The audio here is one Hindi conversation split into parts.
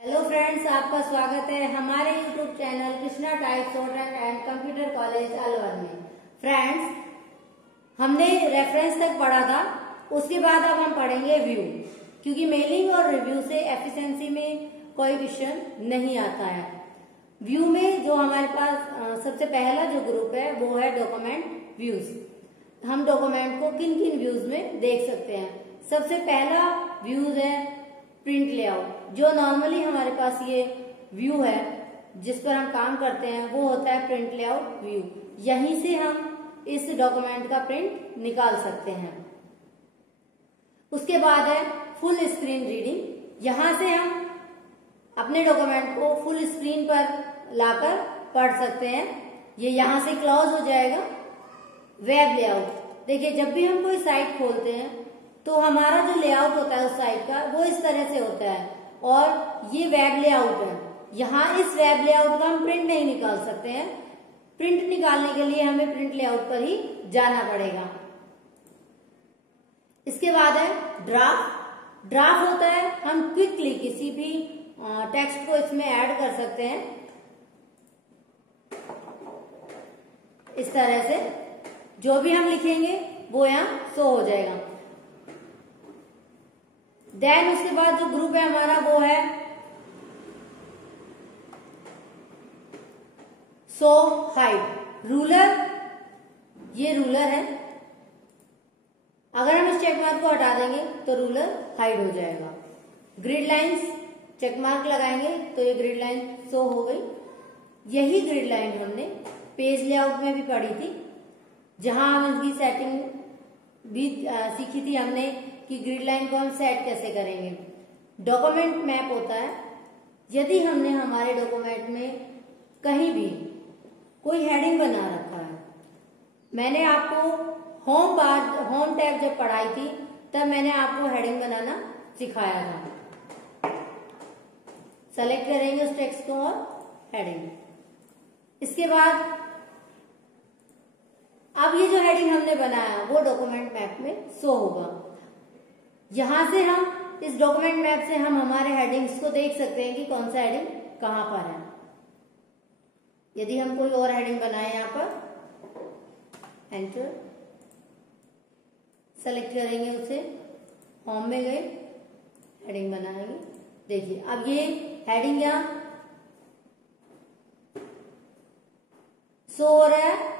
हेलो फ्रेंड्स, आपका स्वागत है हमारे YouTube channel Krishna types auto and computer college Alwar में। फ्रेंड्स, हमने रेफरेंस तक पढ़ा था, उसके बाद अब हम पढ़ेंगे व्यू, क्योंकि मेलिंग और रिव्यू से एफिशिएंसी में कोई क्वेश्चन नहीं आता है। व्यू में जो हमारे पास सबसे पहला जो ग्रुप है वो है डॉक्यूमेंट व्यूज। हम डॉक्यूमेंट को किन किन व्यूज में देख सकते हैं। सबसे पहला व्यूज है प्रिंट लेआउट। जो नॉर्मली हमारे पास ये व्यू है जिस पर हम काम करते हैं वो होता है प्रिंट लेआउट व्यू। यहीं से हम इस डॉक्यूमेंट का प्रिंट निकाल सकते हैं। उसके बाद है फुल स्क्रीन रीडिंग। यहां से हम अपने डॉक्यूमेंट को फुल स्क्रीन पर लाकर पढ़ सकते हैं। ये यहां से क्लोज हो जाएगा। वेब लेआउट, देखिए जब भी हम कोई साइट खोलते हैं तो हमारा जो लेआउट होता है उस साइट का वो इस तरह से होता है, और ये वेब लेआउट है। यहाँ इस वेब लेआउट का हम प्रिंट नहीं निकाल सकते हैं। प्रिंट निकालने के लिए हमें प्रिंट लेआउट पर ही जाना पड़ेगा। इसके बाद है ड्राफ्ट। ड्राफ्ट होता है हम क्विकली किसी भी टेक्स्ट को इसमें ऐड कर सकते हैं इस तरह से। जो भी हम लिखेंगे वो यहाँ शो हो जाएगा। देन उसके बाद जो ग्रुप है हमारा वो है शो हाइड। रूलर, ये रूलर है। अगर हम इस चेक मार्क को हटा देंगे तो रूलर हाइड हो जाएगा। ग्रिड लाइंस, चेक मार्क लगाएंगे तो ये ग्रिड लाइन शो हो गई। यही ग्रिड लाइन हमने पेज लेआउट में भी पढ़ी थी, जहां हम उनकी सेटिंग भी सीखी थी हमने कि ग्रिड लाइन को हम सेट कैसे करेंगे। डॉक्यूमेंट मैप होता है, यदि हमने हमारे डॉक्यूमेंट में कहीं भी कोई हेडिंग बना रखा है। मैंने आपको होम टैब जब पढ़ाई थी तब मैंने आपको हेडिंग बनाना सिखाया था। सेलेक्ट करेंगे उस टेक्स्ट को और हेडिंग। इसके बाद अब ये जो हेडिंग हमने बनाया वो डॉक्यूमेंट मैप में शो होगा। यहां से हम इस डॉक्यूमेंट मैप से हम हमारे हेडिंग्स को देख सकते हैं कि कौन सा हेडिंग कहां पर है। यदि हम कोई और हेडिंग बनाए यहां पर, एंटर सेलेक्ट करेंगे, उसे होम में गए, हेडिंग बनाएंगे। देखिए अब ये हेडिंग यहां शो हो रहा है।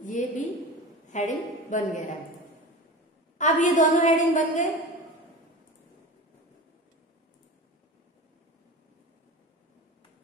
ये भी हेडिंग बन गया है। अब ये दोनों हेडिंग बन गए।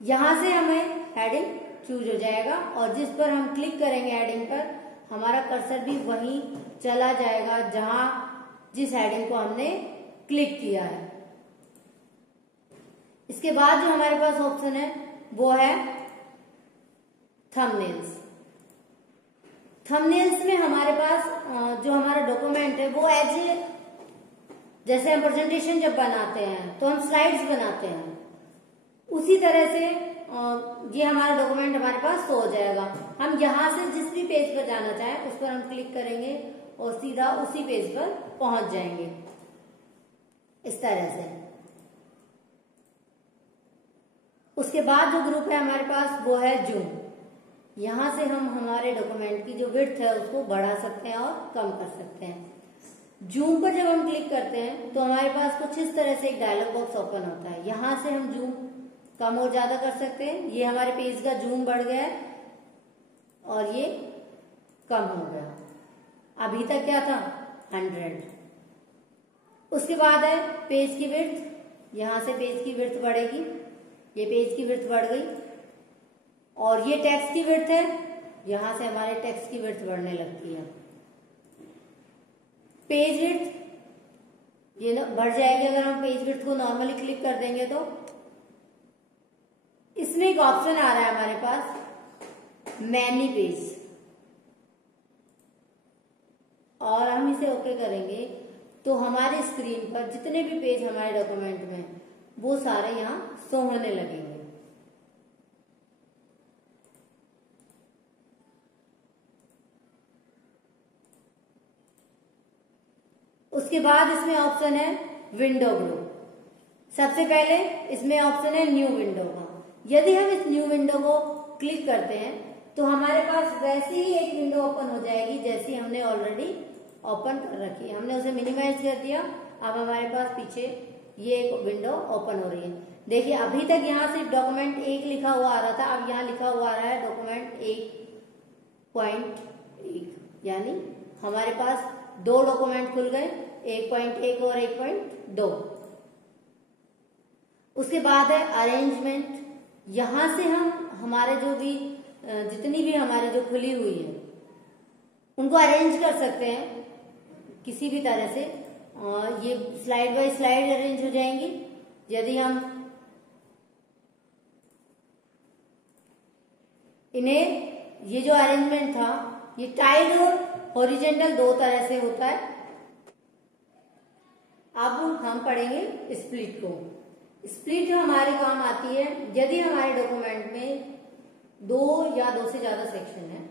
यहां से हमें हेडिंग चूज हो जाएगा, और जिस पर हम क्लिक करेंगे हेडिंग पर, हमारा कर्सर भी वहीं चला जाएगा जहां जिस हेडिंग को हमने क्लिक किया है। इसके बाद जो हमारे पास ऑप्शन है वो है थंबनेल्स। थंबनेल्स में हमारे पास जो हमारा डॉक्यूमेंट है वो जैसे हम प्रेजेंटेशन जब बनाते हैं तो हम स्लाइड्स बनाते हैं, उसी तरह से ये हमारा डॉक्यूमेंट हमारे पास शो हो जाएगा। हम यहां से जिस भी पेज पर जाना चाहें उस पर हम क्लिक करेंगे और सीधा उसी पेज पर पहुंच जाएंगे इस तरह से। उसके बाद जो ग्रुप है हमारे पास वो है जूम। यहां से हम हमारे डॉक्यूमेंट की जो विड्थ है उसको बढ़ा सकते हैं और कम कर सकते हैं। जूम पर जब हम क्लिक करते हैं तो हमारे पास कुछ इस तरह से एक डायलॉग बॉक्स ओपन होता है। यहां से हम जूम कम और ज्यादा कर सकते हैं। ये हमारे पेज का जूम बढ़ गया है और ये कम हो गया। अभी तक क्या था, 100। उसके बाद है पेज की विड्थ। यहां से पेज की विड्थ बढ़ेगी। ये पेज की विड्थ बढ़ गई। और ये टेक्स्ट की विड्थ है, यहां से हमारे टेक्स्ट की विड्थ बढ़ने लगती है। पेज विड्थ ये बढ़ जाएगी अगर हम पेज विड्थ को नॉर्मली क्लिक कर देंगे तो। इसमें एक ऑप्शन आ रहा है हमारे पास मैनी पेज, और हम इसे ओके करेंगे तो हमारे स्क्रीन पर जितने भी पेज हमारे डॉक्यूमेंट में वो सारे यहां शो होने लगेंगे। उसके बाद इसमें ऑप्शन है विंडो ग्रुप। सबसे पहले इसमें ऑप्शन है न्यू विंडो का। यदि हम इस न्यू विंडो को क्लिक करते हैं तो हमारे पास वैसी ही एक विंडो ओपन हो जाएगी जैसी हमने ऑलरेडी ओपन कर रखी है। हमने उसे मिनिमाइज कर दिया, अब हमारे पास पीछे ये एक विंडो ओपन हो रही है। देखिए अभी तक यहाँ सिर्फ डॉक्यूमेंट 1 लिखा हुआ आ रहा था, अब यहाँ लिखा हुआ आ रहा है डॉक्यूमेंट 1.1, यानी हमारे पास 2 डॉक्यूमेंट खुल गए, 1.1 और 1.2। उसके बाद है अरेंजमेंट। यहां से हम हमारे जो भी जितनी भी हमारी जो खुली हुई है उनको अरेंज कर सकते हैं किसी भी तरह से। ये स्लाइड बाय स्लाइड अरेंज हो जाएंगी। यदि हम इन्हें, ये जो अरेंजमेंट था ये टाइल्ड और हॉरिजेंटल 2 तरह से होता है। अब हम पढ़ेंगे स्प्लिट को। स्प्लिट हमारे काम आती है यदि हमारे डॉक्यूमेंट में 2 या 2 से ज्यादा सेक्शन है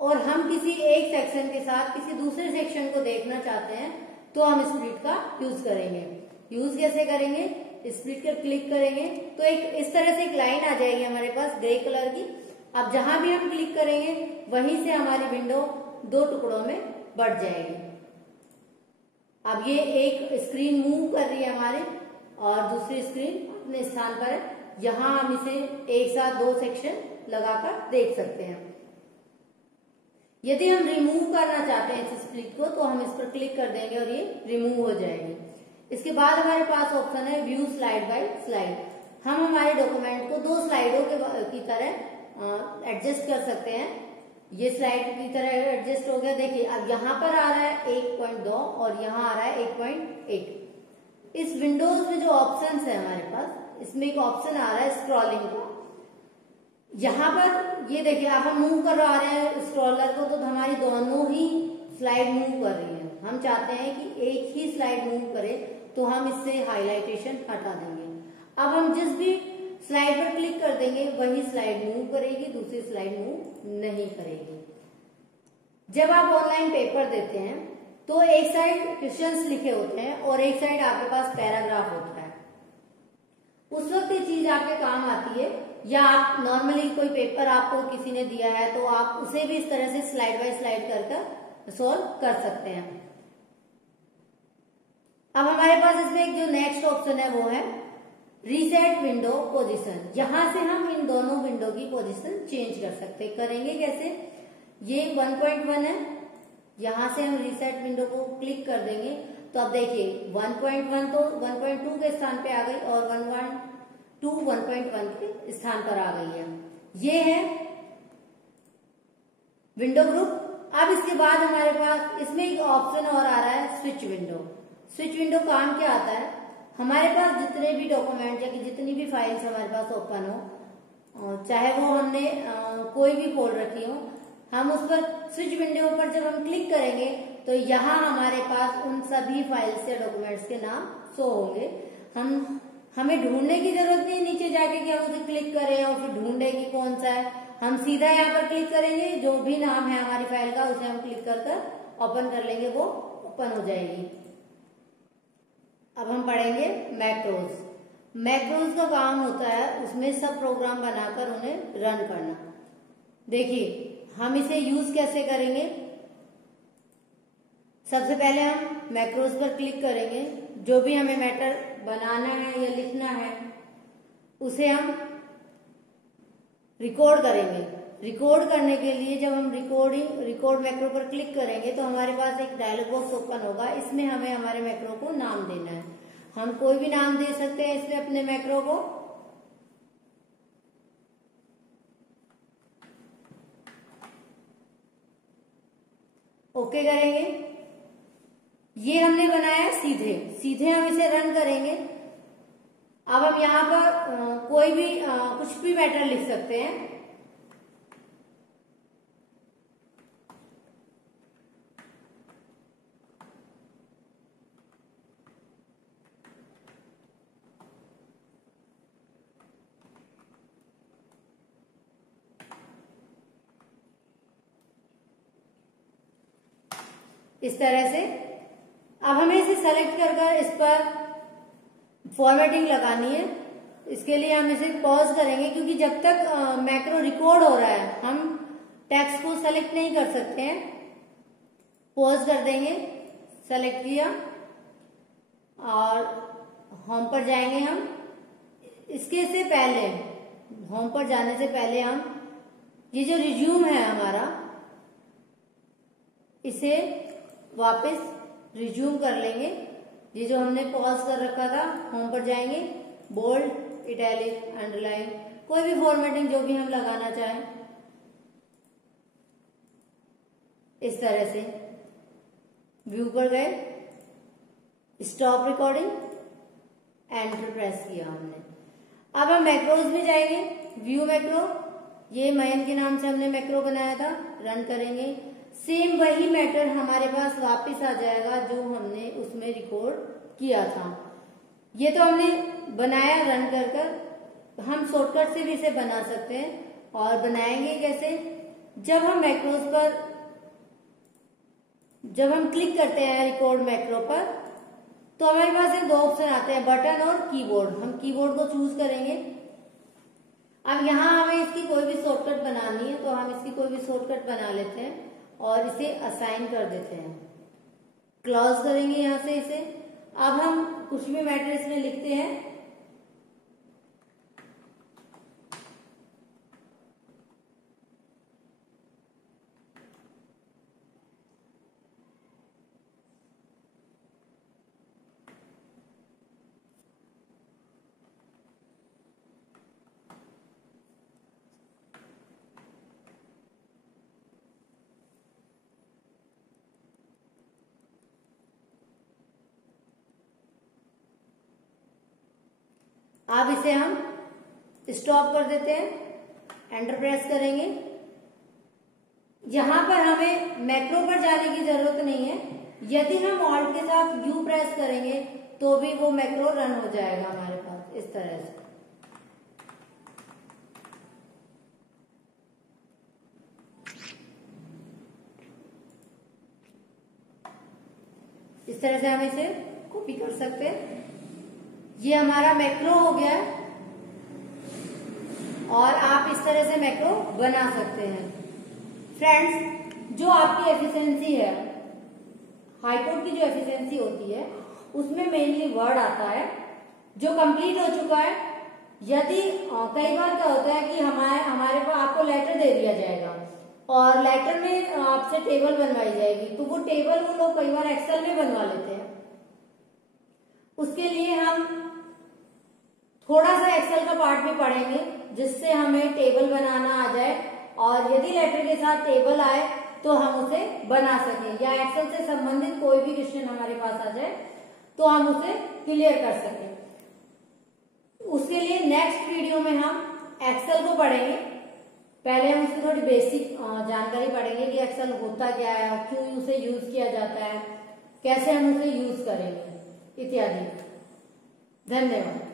और हम किसी एक सेक्शन के साथ किसी दूसरे सेक्शन को देखना चाहते हैं तो हम स्प्लिट का यूज करेंगे। यूज कैसे करेंगे? स्प्लिट कर क्लिक करेंगे तो एक इस तरह से एक लाइन आ जाएगी हमारे पास ग्रे कलर की। अब जहां भी हम क्लिक करेंगे वहीं से हमारी विंडो 2 टुकड़ों में बढ़ जाएगी। अब ये एक स्क्रीन मूव कर रही है हमारे और दूसरी स्क्रीन अपने स्थान पर है। यहां हम इसे एक साथ 2 सेक्शन लगाकर देख सकते हैं। यदि हम रिमूव करना चाहते हैं इस स्प्लिट को तो हम इस पर क्लिक कर देंगे और ये रिमूव हो जाएगी। इसके बाद हमारे पास ऑप्शन है व्यू स्लाइड बाय स्लाइड। हम हमारे डॉक्यूमेंट को 2 स्लाइडों की तरह एडजस्ट कर सकते हैं। ये स्लाइड की तरह एडजस्ट हो गया। देखिए अब यहाँ पर आ रहा है 1.2 और यहाँ आ रहा है 1.1। इस विंडोज में जो ऑप्शन है हमारे पास, इसमें एक ऑप्शन आ रहा है स्क्रॉलिंग का। यहाँ पर ये देखिए अब हम मूव कर रहे हैं स्क्रॉलर को तो हमारी दोनों ही स्लाइड मूव कर रही है। हम चाहते हैं कि एक ही स्लाइड मूव करे तो हम इससे हाइलाइटेशन हटा देंगे। अब हम जिस भी स्लाइड पर क्लिक कर देंगे वही स्लाइड मूव करेगी, दूसरी स्लाइड मूव नहीं करेगी। जब आप ऑनलाइन पेपर देते हैं तो एक साइड क्वेश्चंस लिखे होते हैं और एक साइड आपके पास पैराग्राफ होता है। उस वक्त ये चीज आपके काम आती है। या आप नॉर्मली कोई पेपर आपको किसी ने दिया है तो आप उसे भी इस तरह से स्लाइड बाय स्लाइड कर सोल्व कर सकते हैं। अब हमारे पास इसमें एक जो नेक्स्ट ऑप्शन है वो है रीसेट विंडो पोजीशन। यहां से हम इन दोनों विंडो की पोजीशन चेंज कर सकते हैं। करेंगे कैसे? ये 1.1 है, यहां से हम रीसेट विंडो को क्लिक कर देंगे तो अब देखिए 1.1 तो 1.2 के स्थान पे आ गई और 1.2 1.1 के स्थान पर आ गई है। ये है विंडो ग्रुप। अब इसके बाद हमारे पास इसमें एक ऑप्शन और आ रहा है स्विच विंडो। स्विच विंडो काम क्या आता है? हमारे पास जितने भी डॉक्यूमेंट या कि जितनी भी फाइल्स हमारे पास ओपन हो, चाहे वो हमने कोई भी खोल रखी हो, हम उस पर स्विच विंडो पर जब हम क्लिक करेंगे तो यहाँ हमारे पास उन सभी फाइल्स या डॉक्यूमेंट्स के नाम शो होंगे। हमें ढूंढने की जरूरत नहीं नीचे जाके कि हम उसे क्लिक करें और फिर ढूंढे कि कौन सा है। हम सीधा यहाँ पर क्लिक करेंगे, जो भी नाम है हमारी फाइल का उसे हम क्लिक कर ओपन कर लेंगे, वो ओपन हो जाएगी। अब हम पढ़ेंगे मैक्रोज। मैक्रोज का काम होता है उसमें सब प्रोग्राम बनाकर उन्हें रन करना। देखिए हम इसे यूज कैसे करेंगे? सबसे पहले हम मैक्रोज पर क्लिक करेंगे। जो भी हमें मैटर बनाना है या लिखना है उसे हम रिकॉर्ड करेंगे। रिकॉर्ड करने के लिए जब हम रिकॉर्ड मैक्रो पर क्लिक करेंगे तो हमारे पास एक डायलॉग बॉक्स ओपन होगा। इसमें हमें हमारे मैक्रो को नाम देना है। हम कोई भी नाम दे सकते हैं इसमें अपने मैक्रो को। ओके करेंगे। ये हमने बनाया सीधे हम इसे रन करेंगे। अब हम यहाँ पर कोई भी कुछ भी मैटर लिख सकते हैं। इस तरह से अब हमें इसे सेलेक्ट कर इस पर फॉर्मेटिंग लगानी है। इसके लिए हम इसे पॉज करेंगे, क्योंकि जब तक मैक्रो रिकॉर्ड हो रहा है हम टेक्स्ट को सेलेक्ट नहीं कर सकते हैं। पॉज कर देंगे, सेलेक्ट किया और होम पर जाएंगे हम। इसके से पहले, होम पर जाने से पहले हम ये जो रिज्यूम है हमारा, इसे वापस रिज्यूम कर लेंगे। ये जो हमने पॉज कर रखा था, होम पर जाएंगे, बोल्ड, इटैलिक, अंडरलाइन, कोई भी फॉर्मेटिंग जो भी हम लगाना चाहें, इस तरह से व्यू पर गए, स्टॉप रिकॉर्डिंग, एंटर प्रेस किया हमने। अब हम मैक्रोज में जाएंगे, व्यू मैक्रो, ये मेन के नाम से हमने मैक्रो बनाया था, रन करेंगे। सेम वही मैटर हमारे पास वापस आ जाएगा जो हमने उसमें रिकॉर्ड किया था। ये तो हमने बनाया रन कर। हम शॉर्टकट से भी इसे बना सकते हैं। और बनाएंगे कैसे, जब हम मैक्रोज पर, जब हम क्लिक करते हैं रिकॉर्ड मैक्रो पर, तो हमारे पास ये दो ऑप्शन आते हैं, बटन और कीबोर्ड। हम कीबोर्ड को चूज करेंगे। अब यहाँ हमें इसकी कोई भी शॉर्टकट बनानी है, तो हम इसकी कोई भी शॉर्टकट बना लेते हैं और इसे असाइन कर देते हैं। क्लोज करेंगे यहां से इसे। अब हम कुछ भी मैटर इसमें लिखते हैं। अब इसे हम स्टॉप कर देते हैं, एंटर प्रेस करेंगे। यहां पर हमें मैक्रो पर जाने की जरूरत नहीं है। यदि हम ऑल्ट के साथ यू प्रेस करेंगे तो भी वो मैक्रो रन हो जाएगा हमारे पास, इस तरह से। इस तरह से हम इसे कॉपी कर सकते हैं। ये हमारा मैक्रो हो गया और आप इस तरह से मैक्रो बना सकते हैं। फ्रेंड्स, जो आपकी एफिशिएंसी है, हाईकोर्ट की जो एफिशिएंसी होती है, उसमें मेनली वर्ड आता है जो कंप्लीट हो चुका है। यदि कई बार क्या होता है कि हमारे पास आपको लेटर दे दिया जाएगा और लेटर में आपसे टेबल बनवाई जाएगी, तो वो टेबल वो लोग कई बार एक्सेल में बनवा लेते हैं। उसके लिए हम थोड़ा सा एक्सेल का पार्ट भी पढ़ेंगे, जिससे हमें टेबल बनाना आ जाए और यदि लेटर के साथ टेबल आए तो हम उसे बना सकें, या एक्सेल से संबंधित कोई भी क्वेश्चन हमारे पास आ जाए तो हम उसे क्लियर कर सकें। उसके लिए नेक्स्ट वीडियो में हम एक्सेल को पढ़ेंगे। पहले हम उसकी थोड़ी बेसिक जानकारी पढ़ेंगे कि एक्सेल होता क्या है, क्यों उसे यूज किया जाता है, कैसे हम उसे यूज करेंगे इत्यादि। धन्यवाद।